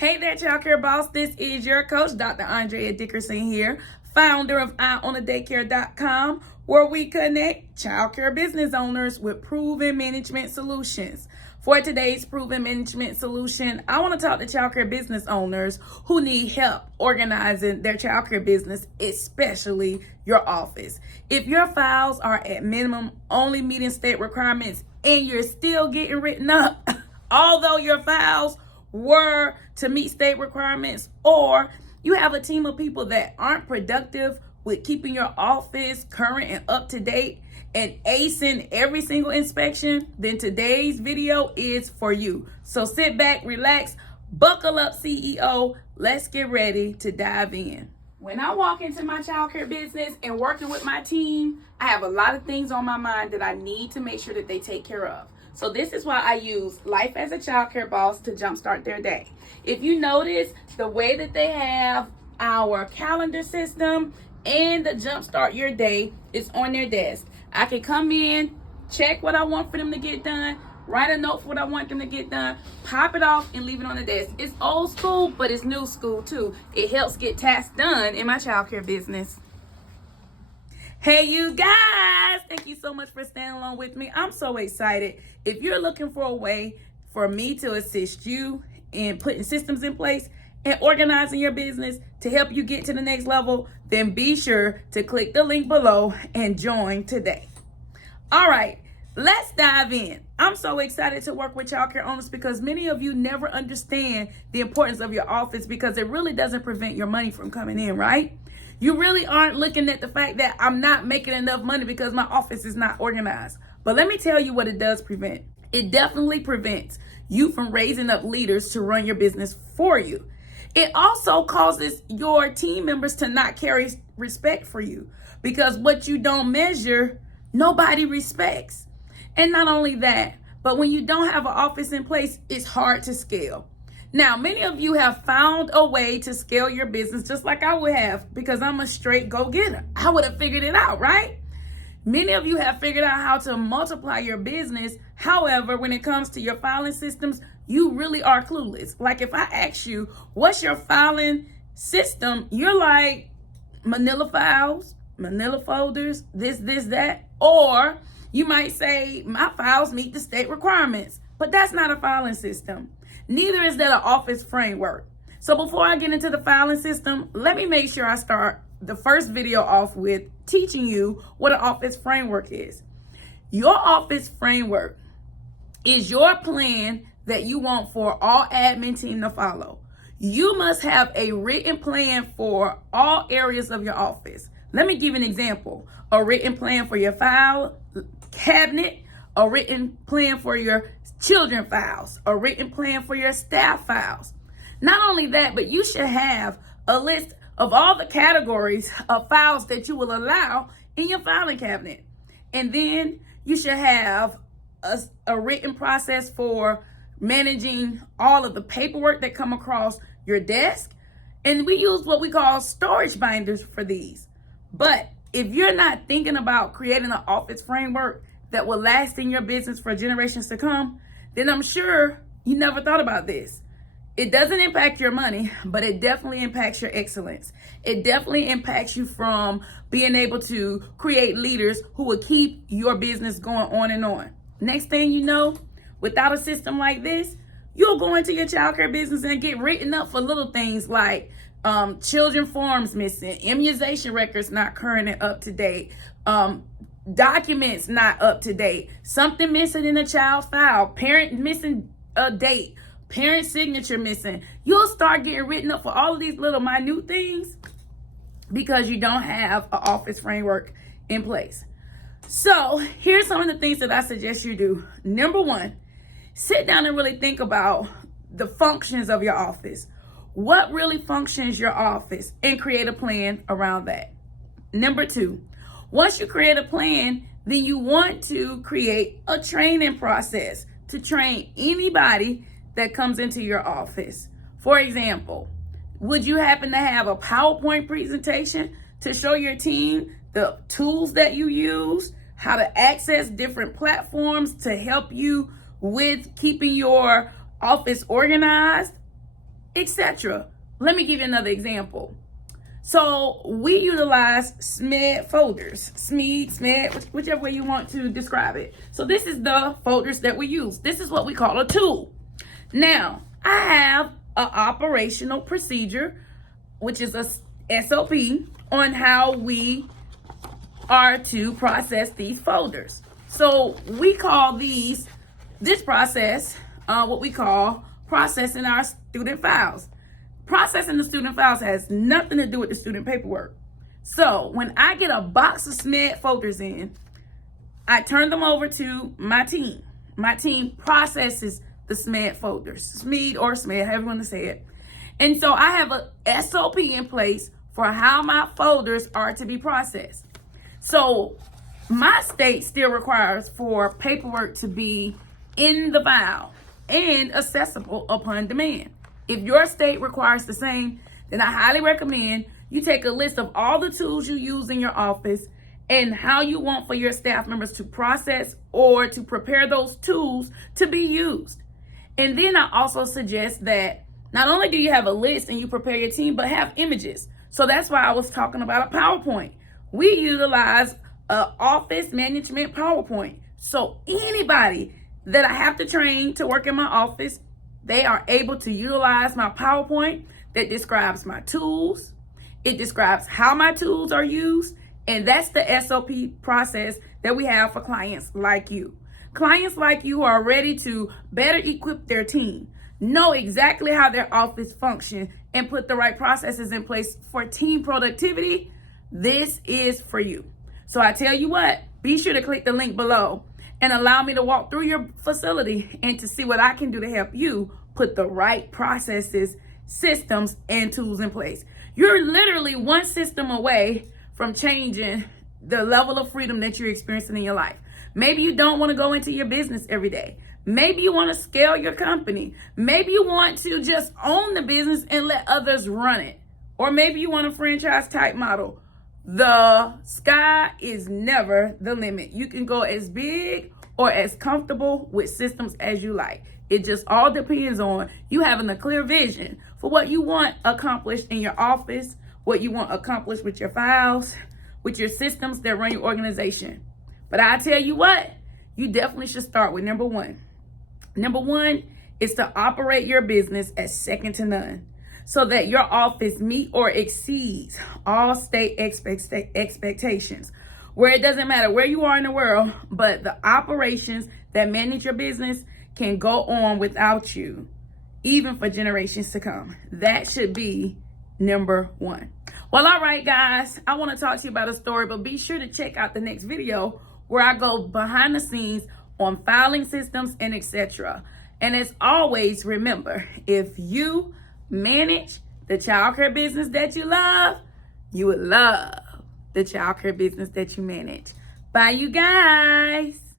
Hey there, childcare boss. This is your coach, Dr. Andrea Dickerson here, founder of IOwnADaycare.com, where we connect childcare business owners with proven management solutions. For today's proven management solution, I want to talk to childcare business owners who need help organizing their childcare business, especially your office. If your files are at minimum, only meeting state requirements, and you're still getting written up, although your files were to meet state requirements, or you have a team of people that aren't productive with keeping your office current and up to date and acing every single inspection, then today's video is for you. So sit back, relax, buckle up, CEO. Let's get ready to dive in. When I walk into my childcare business and working with my team, I have a lot of things on my mind that I need to make sure that they take care of. So this is why I use Life as a Childcare Boss to jumpstart their day. If you notice the way that they have our calendar system and the jumpstart your day is on their desk. I can come in, check what I want for them to get done, write a note for what I want them to get done, pop it off and leave it on the desk. It's old school, but it's new school too. It helps get tasks done in my childcare business. Hey you guys, thank you so much for staying along with me. I'm so excited. If you're looking for a way for me to assist you in putting systems in place and organizing your business to help you get to the next level, then be sure to click the link below and join today. All right, let's dive in. I'm so excited to work with childcare owners because many of you never understand the importance of your office because it really doesn't prevent your money from coming in, right? You really aren't looking at the fact that I'm not making enough money because my office is not organized. But let me tell you what it does prevent. It definitely prevents you from raising up leaders to run your business for you. It also causes your team members to not carry respect for you because what you don't measure, nobody respects. And not only that, but when you don't have an office in place, it's hard to scale. Now, many of you have found a way to scale your business just like I would have because I'm a straight go-getter. I would have figured it out, right? Many of you have figured out how to multiply your business. However, when it comes to your filing systems, you really are clueless. Like if I ask you, what's your filing system? You're like Manila files, Manila folders, this, that. Or you might say, my files meet the state requirements, but that's not a filing system. Neither is that an office framework. So before I get into the filing system, let me make sure I start the first video off with teaching you what an office framework is. Your office framework is your plan that you want for all admin team to follow. You must have a written plan for all areas of your office. Let me give you an example. A written plan for your file cabinet, a written plan for your children files, a written plan for your staff files. Not only that, but you should have a list of all the categories of files that you will allow in your filing cabinet. And then you should have a written process for managing all of the paperwork that come across your desk. And we use what we call storage binders for these. But if you're not thinking about creating an office framework that will last in your business for generations to come, then I'm sure you never thought about this. It doesn't impact your money, but it definitely impacts your excellence. It definitely impacts you from being able to create leaders who will keep your business going on and on. Next thing you know, without a system like this, you'll go into your childcare business and get written up for little things like children forms missing, immunization records not current and up to date, documents not up to date, something missing in a child file, parent missing a date, parent signature missing. You'll start getting written up for all of these little minute things because you don't have an office framework in place. So here's some of the things that I suggest you do. Number one, sit down and really think about the functions of your office. What really functions your office and create a plan around that. Number two, once you create a plan, then you want to create a training process to train anybody that comes into your office. For example, would you happen to have a PowerPoint presentation to show your team the tools that you use, how to access different platforms to help you with keeping your office organized? etc. Let me give you another example. So we utilize SMED folders, SMED, whichever way you want to describe it. So this is the folders that we use. This is what we call a tool. Now, I have an operational procedure, which is a SOP, on how we are to process these folders. So we call this process, what we call processing our student files. Processing the student files has nothing to do with the student paperwork. So when I get a box of SMED folders in, I turn them over to my team. My team processes the SMED folders, SMED or SMED, however you want to say it. And so I have a SOP in place for how my folders are to be processed. So my state still requires for paperwork to be in the file and accessible upon demand. If your state requires the same, then I highly recommend you take a list of all the tools you use in your office and how you want for your staff members to process or to prepare those tools to be used. And then I also suggest that not only do you have a list and you prepare your team, but have images. So that's why I was talking about a PowerPoint. We utilize an office management PowerPoint. So anybody that I have to train to work in my office, they are able to utilize my PowerPoint that describes my tools. It describes how my tools are used. And that's the SOP process that we have for clients like you. Clients like you are ready to better equip their team, know exactly how their office functions, and put the right processes in place for team productivity. This is for you. So I tell you what, be sure to click the link below and allow me to walk through your facility and to see what I can do to help you put the right processes, systems, and tools in place. You're literally one system away from changing the level of freedom that you're experiencing in your life. Maybe you don't want to go into your business every day. Maybe you want to scale your company. Maybe you want to just own the business and let others run it. Or maybe you want a franchise type model. The sky is never the limit. You can go as big or as comfortable with systems as you like. It just all depends on you having a clear vision for what you want accomplished in your office, what you want accomplished with your files, with your systems that run your organization. But I tell you what, you definitely should start with number one. Number one is to operate your business as second to none, so that your office meet or exceeds all state expectations, where it doesn't matter where you are in the world, but the operations that manage your business can go on without you, even for generations to come. That should be number one. Well, all right, guys, I want to talk to you about a story, but be sure to check out the next video where I go behind the scenes on filing systems and etc. And as always, remember, if you manage the childcare business that you love, you would love the childcare business that you manage. Bye, you guys.